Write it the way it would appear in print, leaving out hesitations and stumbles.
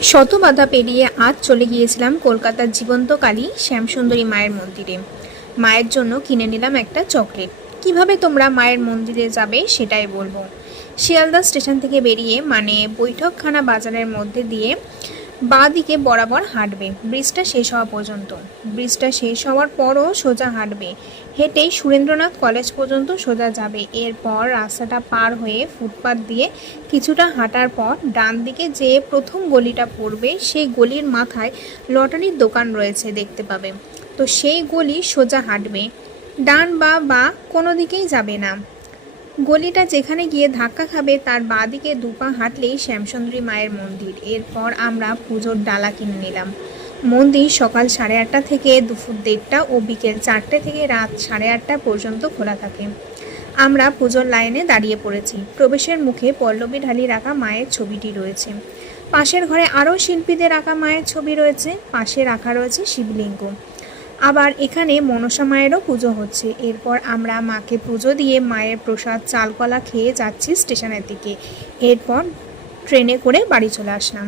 শত বাধা পেরিয়ে আজ চলে গিয়েছিলাম কলকাতার জীবন্ত কালী শ্যামসুন্দরী মায়ের মন্দিরে। মায়ের জন্য কিনে নিলাম একটা চকলেট। কিভাবে তোমরা মায়ের মন্দিরে যাবে সেটাই বলবো। শিয়ালদা স্টেশন থেকে বেরিয়ে বৈঠকখানা বাজারের মধ্যে দিয়ে বাঁ দিকে বরাবর হাঁটবে ব্রিজটা শেষ হওয়া পর্যন্ত। ব্রিজটা শেষ হওয়ার পরও সোজা হাঁটবে, হেঁটেই সুরেন্দ্রনাথ কলেজ পর্যন্ত সোজা যাবে। এরপর রাস্তাটা পার হয়ে ফুটপাত দিয়ে কিছুটা হাঁটার পর ডান দিকে যে প্রথম গলিটা পড়বে সেই গলির মাথায় লটারির দোকান রয়েছে দেখতে পাবে। তো সেই গলি সোজা হাঁটবে, ডান বা কোনো দিকেই যাবে না। গলিটা যেখানে গিয়ে ধাক্কা খাবে তার বাঁ দিকে দুপা হাঁটলেই শ্যামসুন্দরী মায়ের মন্দির। এরপর আমরা পুজোর ডালা কিনে নিলাম। মন্দির সকাল 8:30 থেকে দুপুর 1:30 ও বিকেল 4টে থেকে রাত 8:30 পর্যন্ত খোলা থাকে। আমরা পুজোর লাইনে দাঁড়িয়ে পড়েছি। প্রবেশের মুখে পল্লবী ঢালির আঁকা মায়ের ছবিটি রয়েছে। পাশের ঘরে আরও শিল্পীদের আঁকা মায়ের ছবি রয়েছে। পাশে রাখা রয়েছে শিবলিঙ্গ। আবার এখানে মনসা মায়েরও পুজো হচ্ছে। এরপর আমরা মাকে পুজো দিয়ে মায়ের প্রসাদ চালকলা খেয়ে যাচ্ছি স্টেশনের দিকে। এরপর ট্রেনে করে বাড়ি চলে আসলাম।